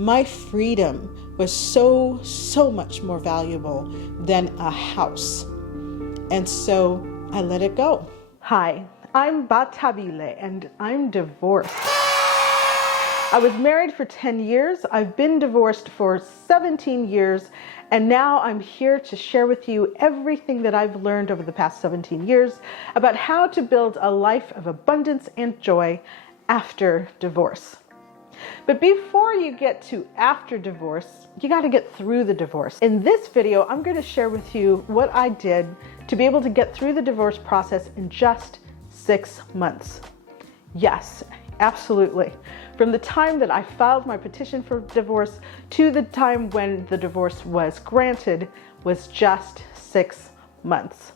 My freedom was so much more valuable than a house. And so I let it go. Hi, I'm Batabile and I'm divorced. I was married for 10 years. I've been divorced for 17 years. And now I'm here to share with you everything that I've learned over the past 17 years about how to build a life of abundance and joy after divorce. But before you get to after divorce, you got to get through the divorce. In this video, I'm going to share with you what I did to be able to get through the divorce process in just 6 months. Yes, absolutely. From the time that I filed my petition for divorce to the time when the divorce was granted was just 6 months.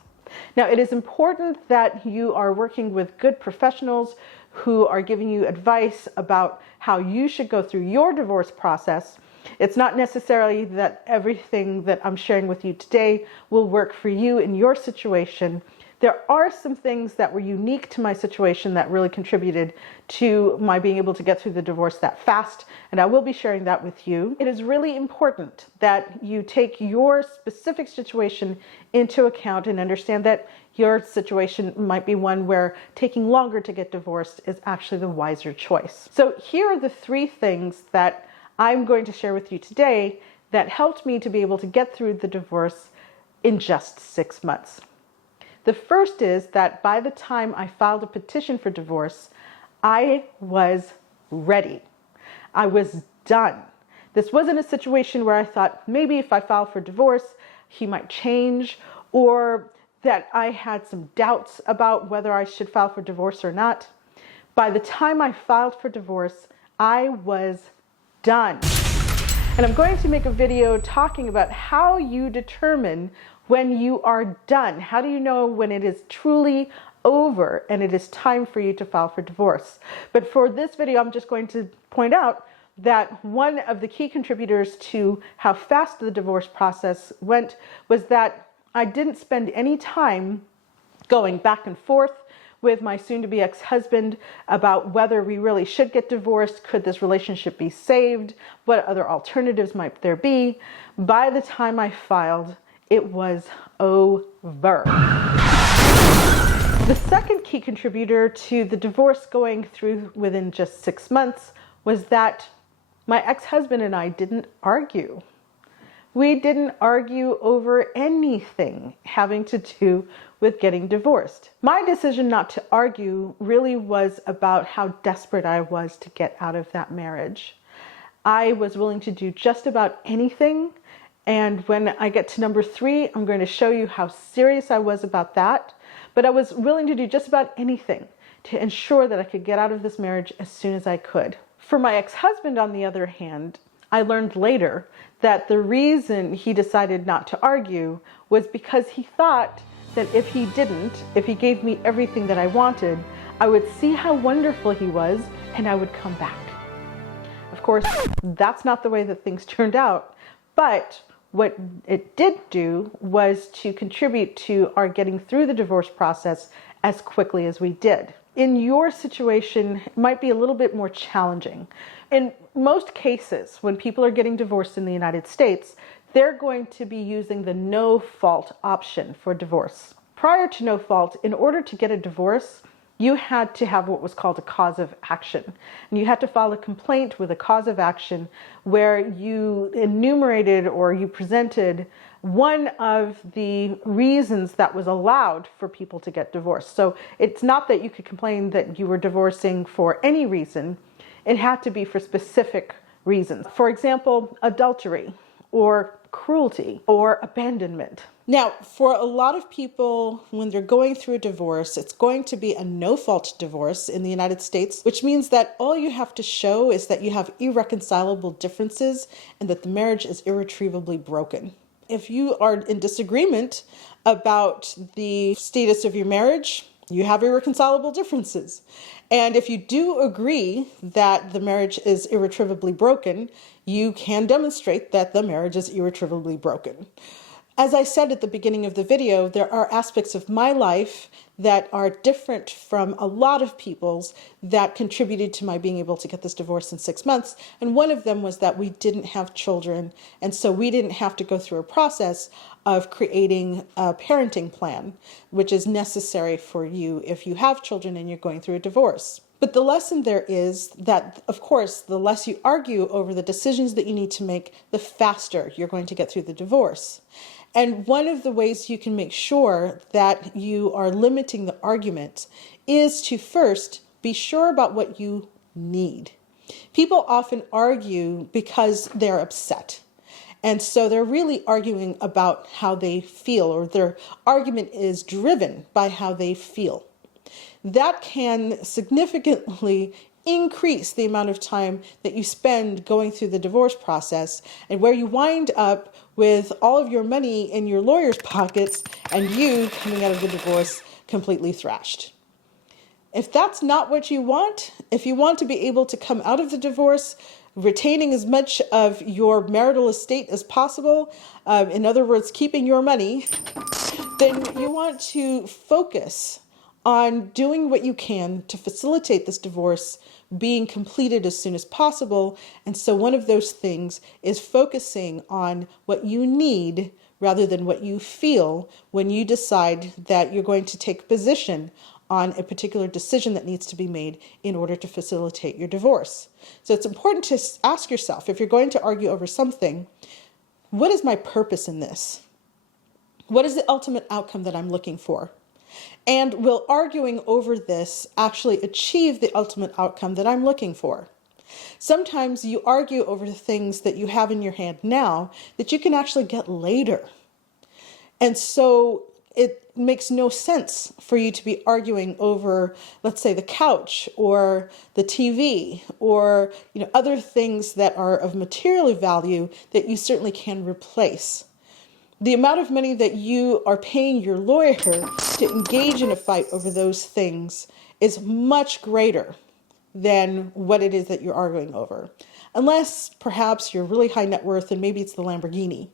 Now, it is important that you are working with good professionals who are giving you advice about how you should go through your divorce process. It's not necessarily that everything that I'm sharing with you today will work for you in your situation. There are some things that were unique to my situation that really contributed to my being able to get through the divorce that fast, and I will be sharing that with you. It is really important that you take your specific situation into account and understand that your situation might be one where taking longer to get divorced is actually the wiser choice. So here are the 3 things that I'm going to share with you today that helped me to be able to get through the divorce in just 6 months. The first is that by the time I filed a petition for divorce, I was ready. I was done. This wasn't a situation where I thought maybe if I file for divorce, he might change, or that I had some doubts about whether I should file for divorce or not. By the time I filed for divorce, I was done. And I'm going to make a video talking about how you determine when you are done. How do you know when it is truly over and it is time for you to file for divorce? But for this video, I'm just going to point out that one of the key contributors to how fast the divorce process went was that I didn't spend any time going back and forth with my soon-to-be ex-husband about whether we really should get divorced. Could this relationship be saved? What other alternatives might there be? By the time I filed, it was over. The second key contributor to the divorce going through within just 6 months was that my ex-husband and I didn't argue. We didn't argue over anything having to do with getting divorced. My decision not to argue really was about how desperate I was to get out of that marriage. I was willing to do just about anything. And when I get to number 3, I'm going to show you how serious I was about that. But I was willing to do just about anything to ensure that I could get out of this marriage as soon as I could. For my ex-husband, on the other hand, I learned later that the reason he decided not to argue was because he thought that if he gave me everything that I wanted, I would see how wonderful he was and I would come back. Of course, that's not the way that things turned out, but what it did do was to contribute to our getting through the divorce process as quickly as we did. In your situation, it might be a little bit more challenging. In most cases, when people are getting divorced in the United States, they're going to be using the no-fault option for divorce. Prior to no fault, in order to get a divorce, you had to have what was called a cause of action. And you had to file a complaint with a cause of action where you enumerated or you presented one of the reasons that was allowed for people to get divorced. So it's not that you could complain that you were divorcing for any reason. It had to be for specific reasons. For example, adultery or cruelty or abandonment. Now, for a lot of people, when they're going through a divorce, it's going to be a no-fault divorce in the United States, which means that all you have to show is that you have irreconcilable differences and that the marriage is irretrievably broken. If you are in disagreement about the status of your marriage, you have irreconcilable differences. And if you do agree that the marriage is irretrievably broken, you can demonstrate that the marriage is irretrievably broken. As I said at the beginning of the video, there are aspects of my life that are different from a lot of people's that contributed to my being able to get this divorce in 6 months. And one of them was that we didn't have children. And so we didn't have to go through a process of creating a parenting plan, which is necessary for you if you have children and you're going through a divorce. But the lesson there is that, of course, the less you argue over the decisions that you need to make, the faster you're going to get through the divorce. And one of the ways you can make sure that you are limiting the argument is to first be sure about what you need. People often argue because they're upset. And so they're really arguing about how they feel, or their argument is driven by how they feel. That can significantly increase the amount of time that you spend going through the divorce process, and where you wind up with all of your money in your lawyer's pockets and you coming out of the divorce completely thrashed. If that's not what you want, if you want to be able to come out of the divorce retaining as much of your marital estate as possible, in other words, keeping your money, then you want to focus on doing what you can to facilitate this divorce being completed as soon as possible. And so one of those things is focusing on what you need rather than what you feel when you decide that you're going to take position on a particular decision that needs to be made in order to facilitate your divorce. So it's important to ask yourself, if you're going to argue over something, what is my purpose in this? What is the ultimate outcome that I'm looking for? And will arguing over this actually achieve the ultimate outcome that I'm looking for? Sometimes you argue over the things that you have in your hand now that you can actually get later. And so it makes no sense for you to be arguing over, let's say, the couch or the TV or other things that are of material value that you certainly can replace. The amount of money that you are paying your lawyer to engage in a fight over those things is much greater than what it is that you're arguing over. Unless perhaps you're really high net worth and maybe it's the Lamborghini,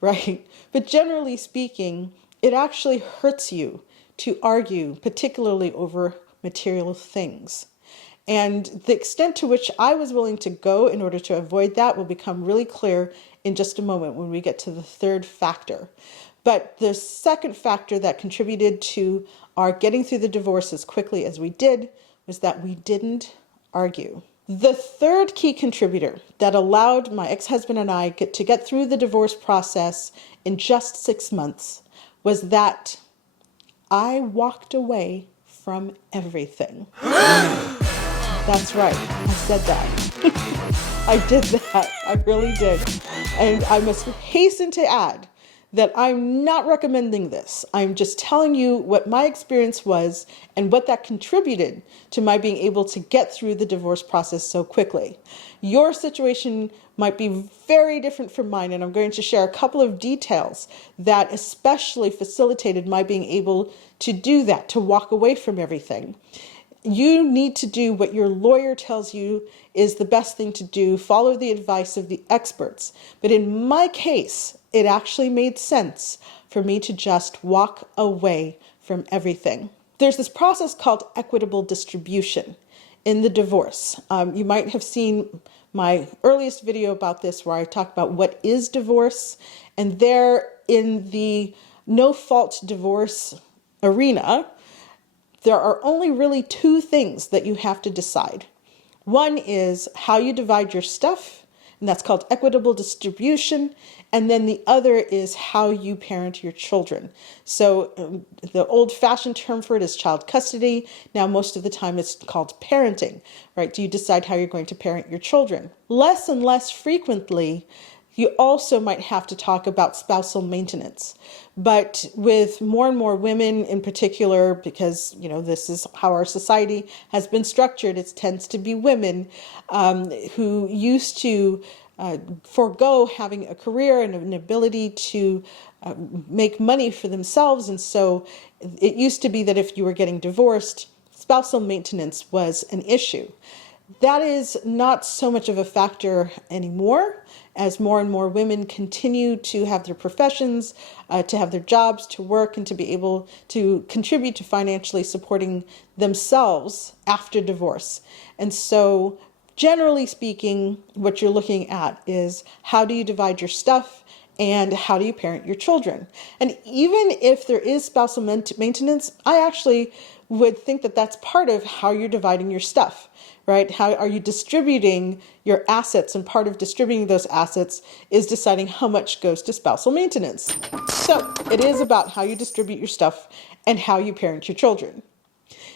right? But generally speaking, it actually hurts you to argue, particularly over material things. And the extent to which I was willing to go in order to avoid that will become really clear in just a moment when we get to the third factor. But the second factor that contributed to our getting through the divorce as quickly as we did was that we didn't argue. The third key contributor that allowed my ex-husband and I to get through the divorce process in just 6 months was that I walked away from everything. That's right, I said that. I did that, I really did. And I must hasten to add that I'm not recommending this. I'm just telling you what my experience was and what that contributed to my being able to get through the divorce process so quickly. Your situation might be very different from mine, and I'm going to share a couple of details that especially facilitated my being able to do that, to walk away from everything. You need to do what your lawyer tells you is the best thing to do. Follow the advice of the experts. But in my case, it actually made sense for me to just walk away from everything. There's this process called equitable distribution in the divorce. You might have seen my earliest video about this where I talk about what is divorce. And there in the no-fault divorce arena, there are only really two things that you have to decide. One is how you divide your stuff, and that's called equitable distribution. And then the other is how you parent your children. So the old-fashioned term for it is child custody. Now, most of the time it's called parenting, right? Do you decide how you're going to parent your children? Less and less frequently, you also might have to talk about spousal maintenance. But with more and more women in particular, because this is how our society has been structured, it tends to be women who used to forego having a career and an ability to make money for themselves. And so it used to be that if you were getting divorced, spousal maintenance was an issue. That is not so much of a factor anymore, as more and more women continue to have their professions, to have their jobs, to work, and to be able to contribute to financially supporting themselves after divorce. And so, generally speaking, what you're looking at is how do you divide your stuff and how do you parent your children? And even if there is spousal maintenance, I actually would think that that's part of how you're dividing your stuff, right? How are you distributing your assets? And part of distributing those assets is deciding how much goes to spousal maintenance. So it is about how you distribute your stuff and how you parent your children.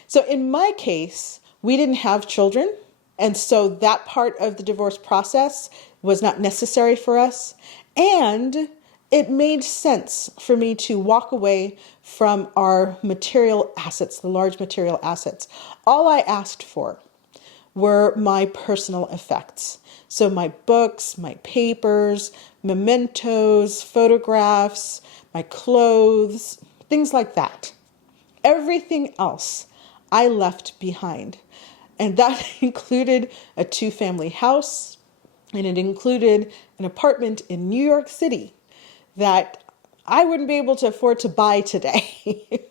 So in my case, we didn't have children. And so that part of the divorce process was not necessary for us. And it made sense for me to walk away from our material assets, the large material assets. All I asked for were my personal effects. So my books, my papers, mementos, photographs, my clothes, things like that. Everything else I left behind. And that included a 2-family house, and it included an apartment in New York City that I wouldn't be able to afford to buy today.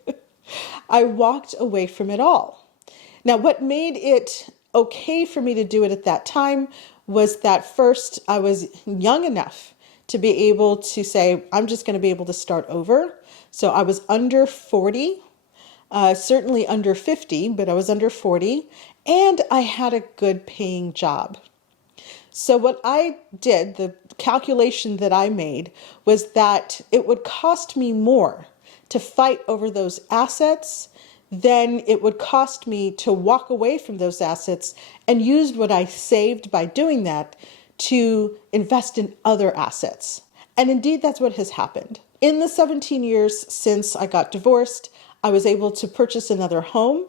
I walked away from it all. Now, what made it okay for me to do it at that time was that first, I was young enough to be able to say, I'm just going to be able to start over. So I was under 40, certainly under 50, but I was under 40, and I had a good paying job. So what I did, the calculation that I made, was that it would cost me more to fight over those assets than it would cost me to walk away from those assets and use what I saved by doing that to invest in other assets. And indeed, that's what has happened. In the 17 years since I got divorced, I was able to purchase another home.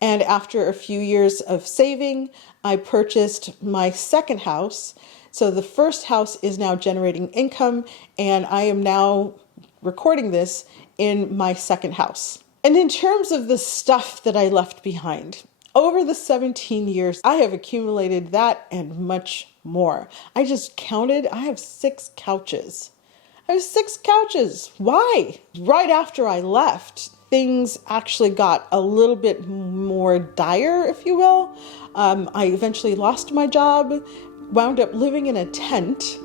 And after a few years of saving, I purchased my second house. So the first house is now generating income, and I am now recording this in my second house. And in terms of the stuff that I left behind, over the 17 years, I have accumulated that and much more. I just counted, I have 6 couches. I have 6 couches. Why? Right after I left, things actually got a little bit more dire, if you will. I eventually lost my job, wound up living in a tent.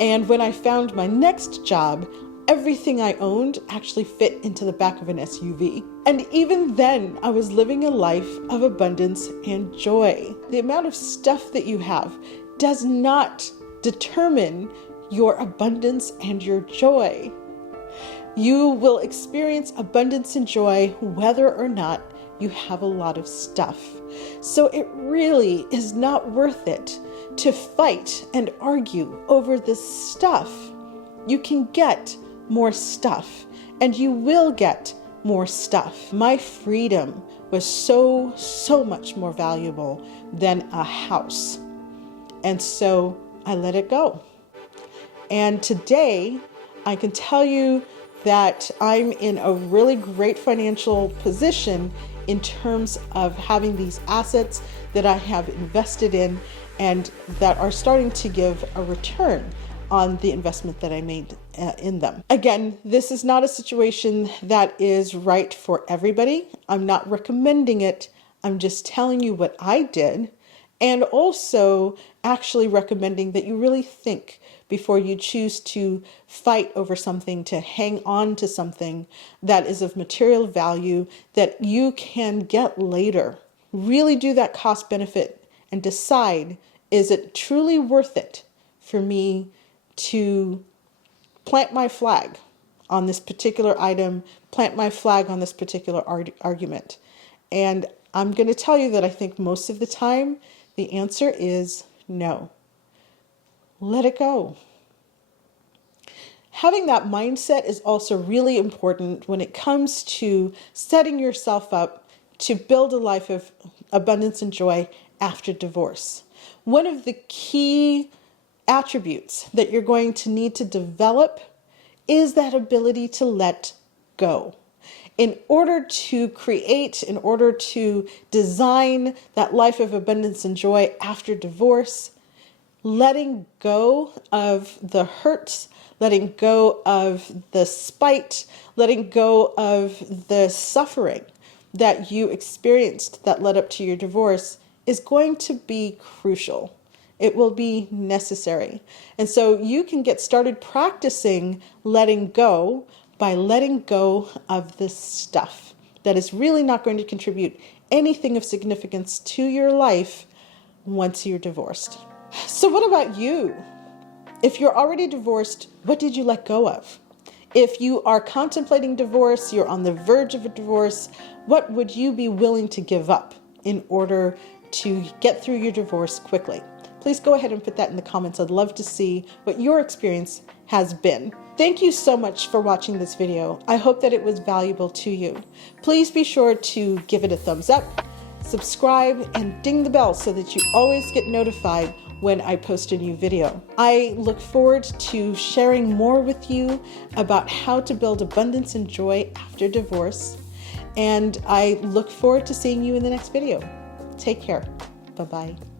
And when I found my next job, everything I owned actually fit into the back of an SUV. And even then, I was living a life of abundance and joy. The amount of stuff that you have does not determine your abundance and your joy. You will experience abundance and joy whether or not you have a lot of stuff. So it really is not worth it to fight and argue over this stuff. You can get more stuff, and you will get more stuff. My freedom was so much more valuable than a house. And so I let it go. And today I can tell you that I'm in a really great financial position in terms of having these assets that I have invested in and that are starting to give a return on the investment that I made in them. Again, this is not a situation that is right for everybody. I'm not recommending it. I'm just telling you what I did, and also actually recommending that you really think before you choose to fight over something, to hang on to something that is of material value that you can get later. Really do that cost benefit and decide, is it truly worth it for me to plant my flag on this particular item, plant my flag on this particular argument? And I'm going to tell you that I think most of the time the answer is no. Let it go. Having that mindset is also really important when it comes to setting yourself up to build a life of abundance and joy after divorce. One of the key attributes that you're going to need to develop is that ability to let go. In order to create, in order to design that life of abundance and joy after divorce, letting go of the hurts, letting go of the spite, letting go of the suffering that you experienced that led up to your divorce is going to be crucial. It will be necessary. And so you can get started practicing letting go by letting go of this stuff that is really not going to contribute anything of significance to your life once you're divorced. So what about you? If you're already divorced, what did you let go of? If you are contemplating divorce, you're on the verge of a divorce, what would you be willing to give up in order to get through your divorce quickly? Please go ahead and put that in the comments. I'd love to see what your experience has been. Thank you so much for watching this video. I hope that it was valuable to you. Please be sure to give it a thumbs up, subscribe, and ding the bell so that you always get notified when I post a new video. I look forward to sharing more with you about how to build abundance and joy after divorce. And I look forward to seeing you in the next video. Take care. Bye-bye.